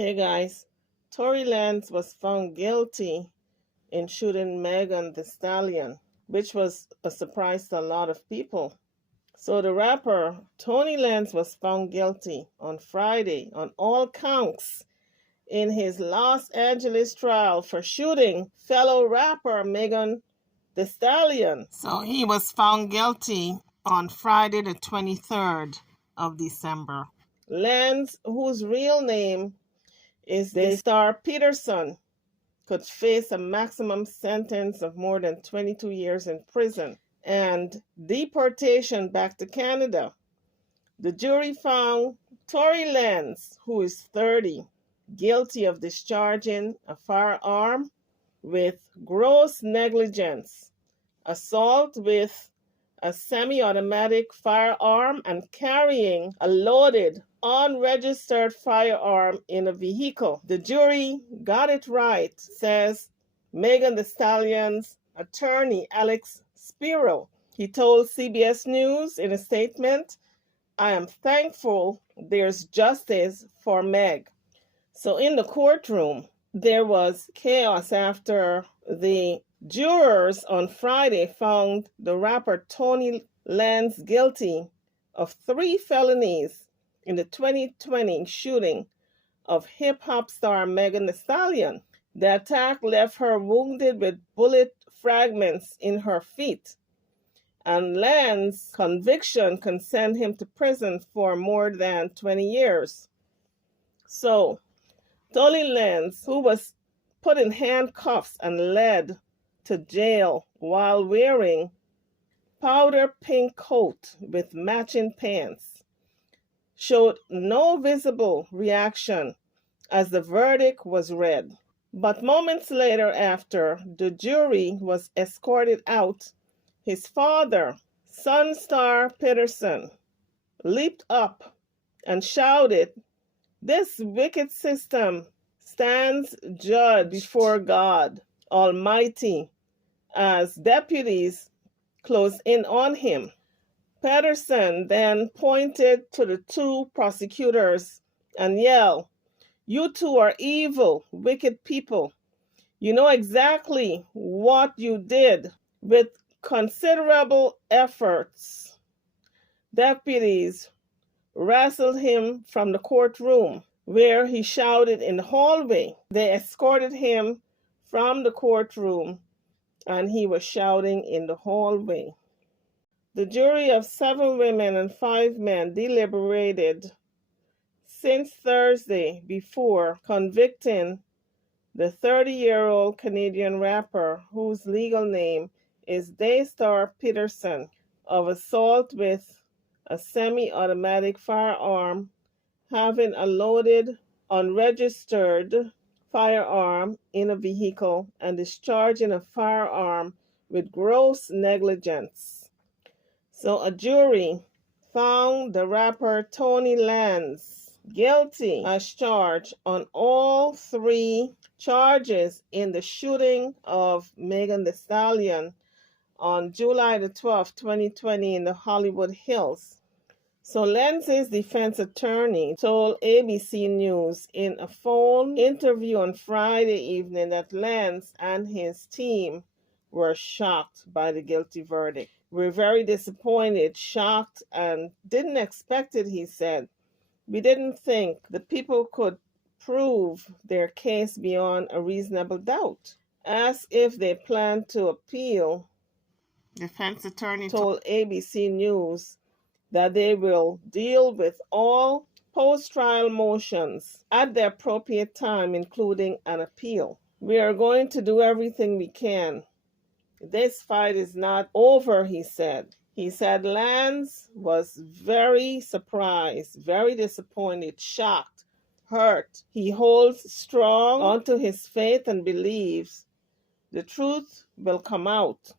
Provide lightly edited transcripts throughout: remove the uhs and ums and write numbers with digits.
Hey guys, Tory Lanez was found guilty in shooting Megan Thee Stallion, which was a surprise to a lot of people. So the rapper Tory Lanez was found guilty on Friday on all counts in his Los Angeles trial for shooting fellow rapper Megan Thee Stallion. So he was found guilty on Friday the 23rd of December. Lanez, whose real name is Daystar Peterson, could face a maximum sentence of more than 22 years in prison and deportation back to Canada. The jury found Tory Lanez, who is 30, guilty of discharging a firearm with gross negligence, assault with a semi-automatic firearm, and carrying a loaded, unregistered firearm in a vehicle. The jury got it right, says Megan Thee Stallion's attorney, Alex Spiro. He told CBS News in a statement, "I am thankful there's justice for Meg." So in the courtroom, there was chaos after the jurors on Friday found the rapper Tory Lanez guilty of 3 felonies in the 2020 shooting of hip-hop star Megan Thee Stallion. The attack left her wounded with bullet fragments in her feet, and Lanez's conviction can send him to prison for more than 20 years. So, Tory Lanez, who was put in handcuffs and led to jail while wearing powder pink coat with matching pants, showed no visible reaction as the verdict was read. But moments later, after the jury was escorted out, his father, Daystar Peterson, leaped up and shouted, "This wicked system stands judged before God Almighty," as deputies closed in on him. Peterson then pointed to the 2 prosecutors and yelled, "You two are evil, wicked people. You know exactly what you did." With considerable efforts, deputies wrestled him from the courtroom, where he shouted in the hallway. They escorted him from the courtroom, and he was shouting in the hallway. The jury of 7 women and 5 men deliberated since Thursday before convicting the 30-year-old Canadian rapper, whose legal name is Daystar Peterson, of assault with a semi-automatic firearm, having a loaded, unregistered firearm in a vehicle, and discharging a firearm with gross negligence. So a jury found the rapper Tory Lanez guilty as charged on all 3 charges in the shooting of Megan Thee Stallion on July the 12th, 2020 in the Hollywood Hills. So Lanez's defense attorney told ABC News in a phone interview on Friday evening that Lanez and his team were shocked by the guilty verdict. "We're very disappointed, shocked, and didn't expect it," he said. "We didn't think the people could prove their case beyond a reasonable doubt." Asked if they plan to appeal, defense attorney told ABC News that they will deal with all post-trial motions at the appropriate time, including an appeal. "We are going to do everything we can. This fight is not over," he said. He said Lanez was very surprised, very disappointed, shocked, hurt. He holds strong onto his faith and believes the truth will come out.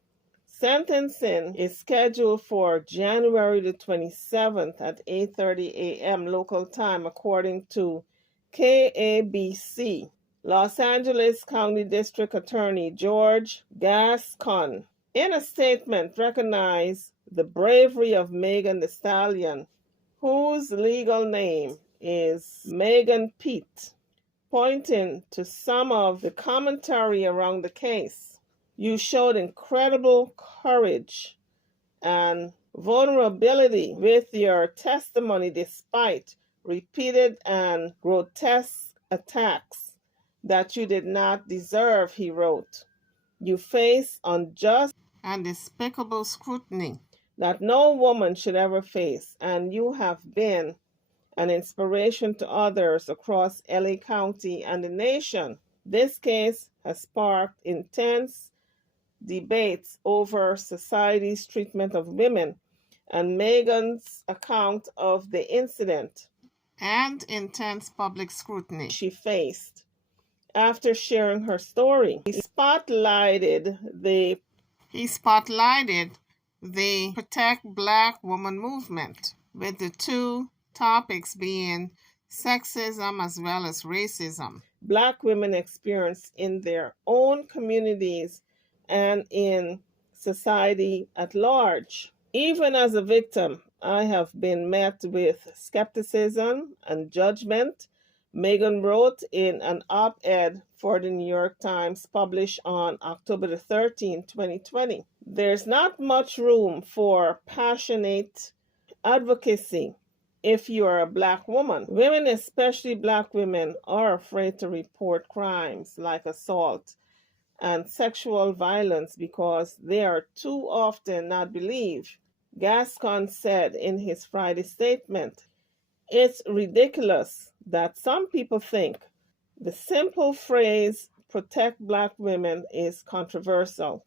Sentencing is scheduled for January the 27th at 8:30 a.m. local time, according to KABC. Los Angeles County District Attorney George Gascon, in a statement, recognized the bravery of Megan Thee Stallion, whose legal name is Megan Pete, pointing to some of the commentary around the case. You showed incredible courage and vulnerability with your testimony despite repeated and grotesque attacks that you did not deserve, he wrote. You face unjust and despicable scrutiny that no woman should ever face, and you have been an inspiration to others across LA County and the nation. This case has sparked intense debates over society's treatment of women and Megan's account of the incident and intense public scrutiny she faced after sharing her story. He spotlighted the Protect Black Woman movement, with the two topics being sexism as well as racism Black women experience in their own communities and in society at large. Even as a victim, I have been met with skepticism and judgment, Megan wrote in an op-ed for the New York Times published on October the 13th, 2020. There's not much room for passionate advocacy if you are a Black woman. Women, especially Black women, are afraid to report crimes like assault and sexual violence because they are too often not believed. Gascon said in his Friday statement, "It's ridiculous that some people think the simple phrase protect Black women is controversial.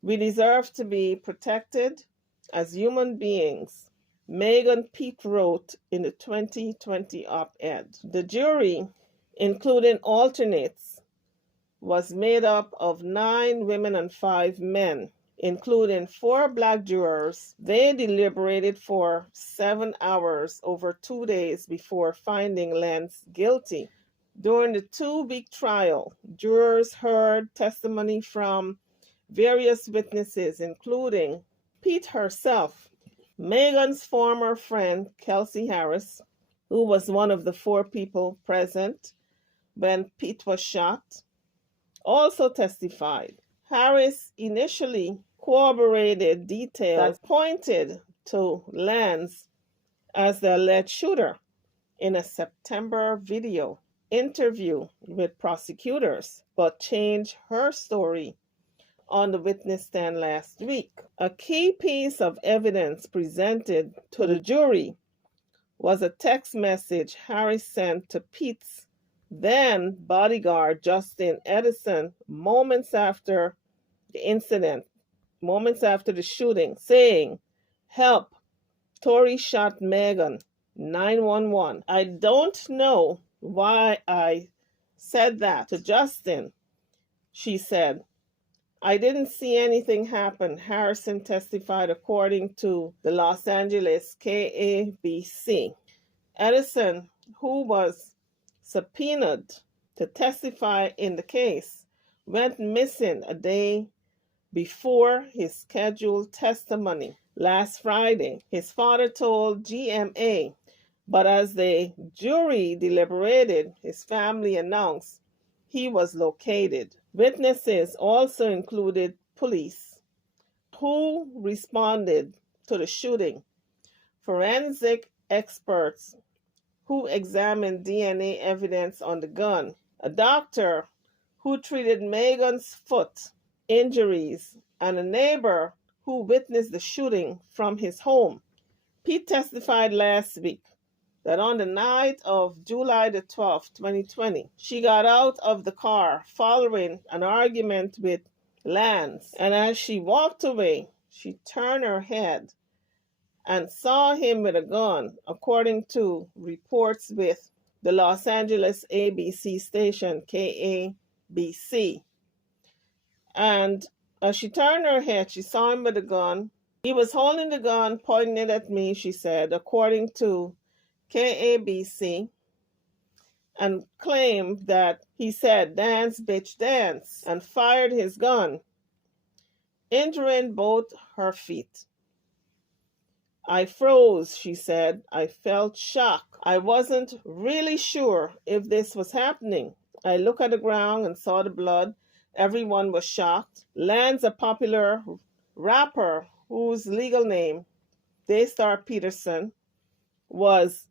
We deserve to be protected as human beings," Megan Pete wrote in the 2020 op-ed. The jury, including alternates, was made up of 9 women and 5 men, including 4 Black jurors. They deliberated for 7 hours over 2 days before finding Lance guilty. During the 2-week trial, jurors heard testimony from various witnesses, including Pete herself, Megan's former friend, Kelsey Harris, who was one of the 4 people present when Pete was shot, also testified. Harris initially corroborated details that pointed to Lance as the alleged shooter in a September video interview with prosecutors, but changed her story on the witness stand last week. A key piece of evidence presented to the jury was a text message Harris sent to Pete's then bodyguard Justin Edison moments after the shooting, saying, "Help, Tory shot Megan, 911. I don't know why I said that to Justin," she said. "I didn't see anything happen," Harrison testified according to the Los Angeles KABC. Edison, who was subpoenaed to testify in the case, went missing a day before his scheduled testimony last Friday, his father told GMA. But as the jury deliberated, his family announced he was located. Witnesses also included police who responded to the shooting, forensic experts who examined DNA evidence on the gun, a doctor who treated Megan's foot injuries, and a neighbor who witnessed the shooting from his home. Pete testified last week that on the night of July the 12th, 2020, she got out of the car following an argument with Lance, and as she walked away, she turned her head and saw him with a gun, according to reports with the Los Angeles ABC station KABC. And as she turned her head, she saw him with a gun. "He was holding the gun, pointing it at me," she said, according to KABC, and claimed that he said, "Dance, bitch, dance," and fired his gun, injuring both her feet. "I froze," she said. "I felt shock. I wasn't really sure if this was happening. I looked at the ground and saw the blood. Everyone was shocked. Lance, a popular rapper whose legal name, Daystar Peterson, was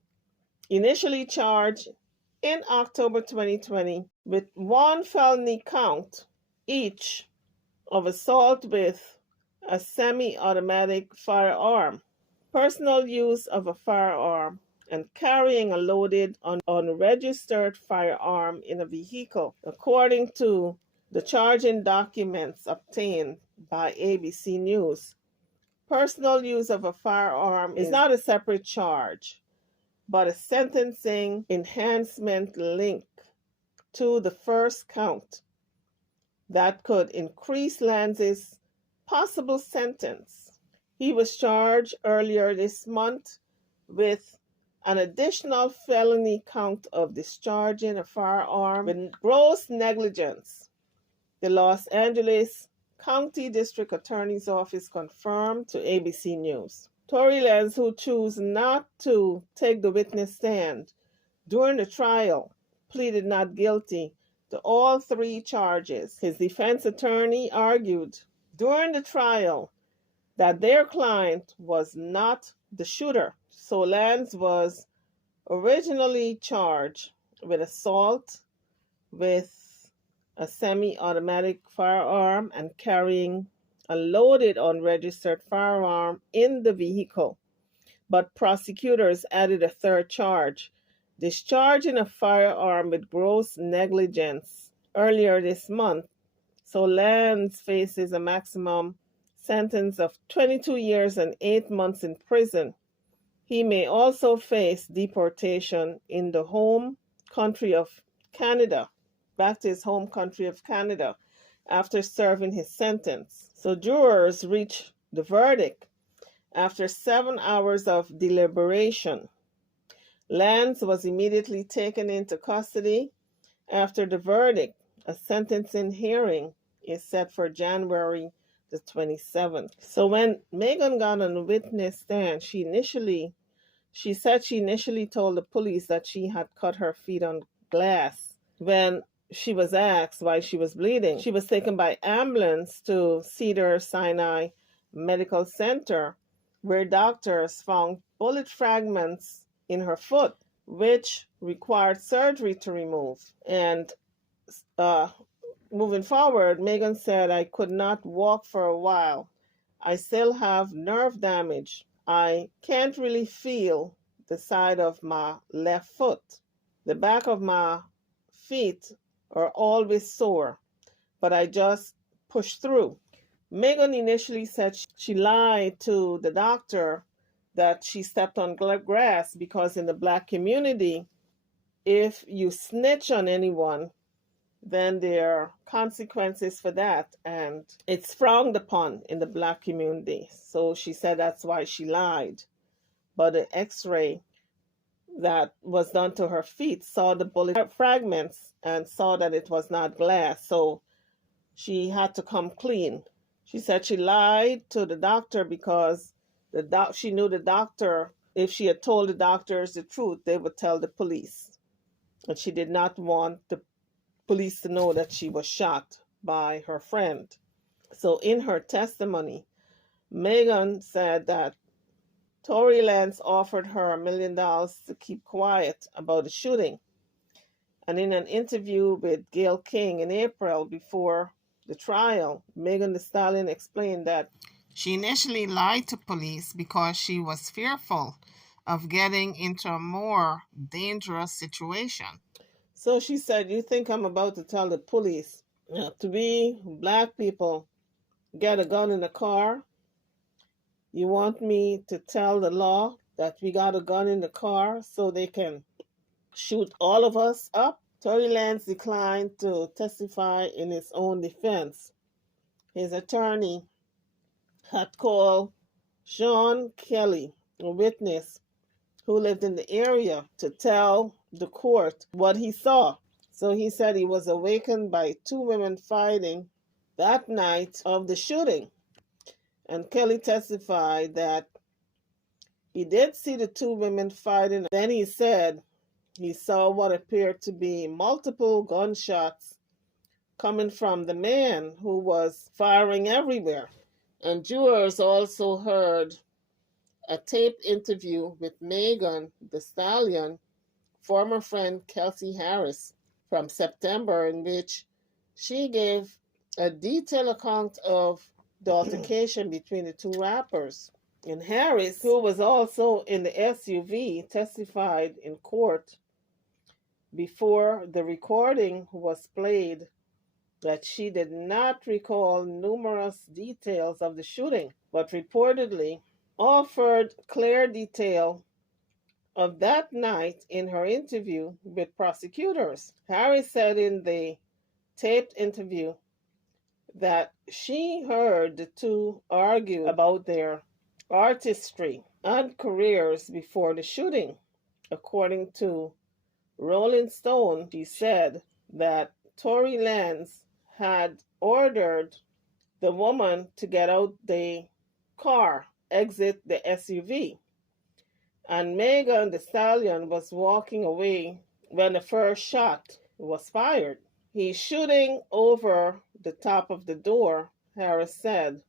initially charged in October 2020 with one felony count each of assault with a semi-automatic firearm, personal use of a firearm, and carrying a loaded unregistered firearm in a vehicle, according to the charging documents obtained by ABC News. Personal use of a firearm is not a separate charge, but a sentencing enhancement link to the first count that could increase Lance's possible sentence. He was charged earlier this month with an additional felony count of discharging a firearm with gross negligence. The Los Angeles County District Attorney's Office confirmed to ABC News. Tory Lanez, who chose not to take the witness stand during the trial, pleaded not guilty to all three charges. His defense attorney argued during the trial that their client was not the shooter. So Lanez was originally charged with assault with a semi-automatic firearm and carrying a loaded unregistered firearm in the vehicle. But prosecutors added a third charge, discharging a firearm with gross negligence, earlier this month. So Lanez faces a maximum sentence of 22 years and 8 months in prison. He may also face deportation in the home country of Canada, back to his home country of Canada, after serving his sentence. So jurors reached the verdict after 7 hours of deliberation. Lanez was immediately taken into custody after the verdict. A sentencing hearing is set for January the 27th. So when Megan got on the witness stand, she said she initially told the police that she had cut her feet on glass. When she was asked why she was bleeding, she was taken by ambulance to Cedars-Sinai Medical Center, where doctors found bullet fragments in her foot, which required surgery to remove. And moving forward, Megan said, "I could not walk for a while. I still have nerve damage. I can't really feel the side of my left foot. The back of my feet are always sore, but I just push through." Megan initially said she lied to the doctor that she stepped on grass because in the Black community, if you snitch on anyone, then there are consequences for that, and it's frowned upon in the Black community. So she said that's why she lied. But the x-ray that was done to her feet saw the bullet fragments and saw that it was not glass, so she had to come clean. She said she lied to the doctor because she knew the doctor, if she had told the doctors the truth, they would tell the police. And she did not want the police to know that she was shot by her friend. So in her testimony, Megan said that Tory Lanez offered her $1 million to keep quiet about the shooting. And in an interview with Gayle King in April before the trial, Megan Thee Stallion explained that she initially lied to police because she was fearful of getting into a more dangerous situation. So she said, "You think I'm about to tell the police to we Black people get a gun in the car? You want me to tell the law that we got a gun in the car so they can shoot all of us up?" Tory Lanez declined to testify in his own defense. His attorney had called Sean Kelly, a witness who lived in the area, to tell the court what he saw. So he said he was awakened by two women fighting that night of the shooting. And Kelly testified that He did see the two women fighting. Then he said he saw what appeared to be multiple gunshots coming from the man who was firing everywhere. And jurors also heard a taped interview with Megan Thee Stallion, former friend Kelsey Harris, from September, in which she gave a detailed account of the altercation between the two rappers. And Harris, who was also in the SUV, testified in court before the recording was played that she did not recall numerous details of the shooting, but reportedly offered clear detail of that night in her interview with prosecutors. Harris said in the taped interview that she heard the two argue about their artistry and careers before the shooting. According to Rolling Stone, she said that Tory Lanez had ordered the woman to get out the car, exit the SUV, and Megan Thee Stallion was walking away when the first shot was fired. He's shooting over the top of the door, Harris said.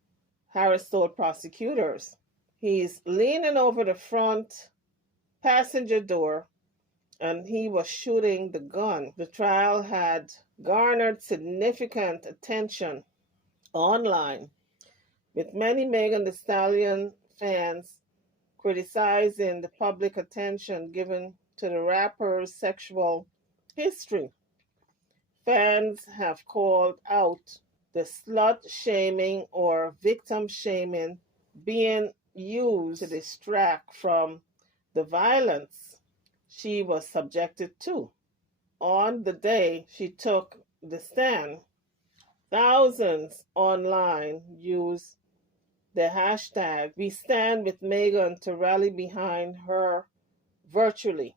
Harris told prosecutors. He's leaning over the front passenger door and he was shooting the gun. The trial had garnered significant attention online, with many Megan Thee Stallion fans criticizing the public attention given to the rapper's sexual history. Fans have called out the slut shaming or victim shaming being used to distract from the violence she was subjected to. On the day she took the stand, thousands online used the hashtag #WeStandWithMegan to rally behind her virtually.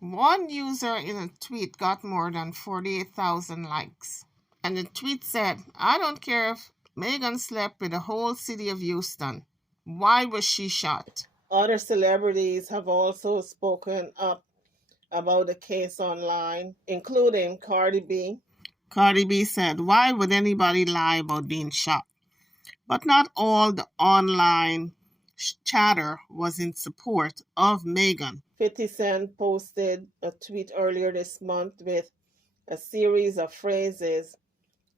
One user in a tweet got more than 48,000 likes. And the tweet said, "I don't care if Megan slept with the whole city of Houston. Why was she shot?" Other celebrities have also spoken up about the case online, including Cardi B. Cardi B said, "Why would anybody lie about being shot?" But not all the online chatter was in support of Megan. 50 Cent posted a tweet earlier this month with a series of phrases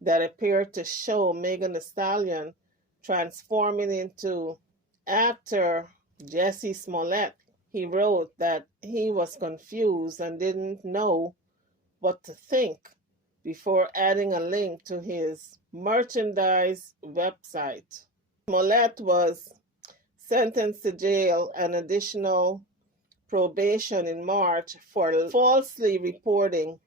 that appeared to show Megan Thee Stallion transforming into actor Jussie Smollett. He wrote that he was confused and didn't know what to think before adding a link to his merchandise website. Smollett was sentenced to jail and additional probation in March for falsely reporting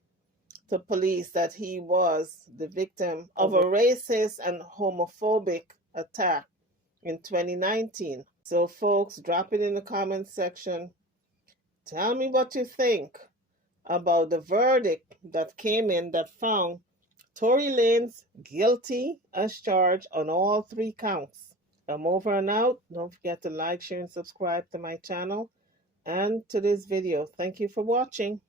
to police that he was the victim of a racist and homophobic attack in 2019. So folks, drop it in the comments section. Tell me what you think about the verdict that came in that found Tory Lanez guilty as charged on all 3 counts. I'm over and out. Don't forget to like, share, and subscribe to my channel and to this video. Thank you for watching.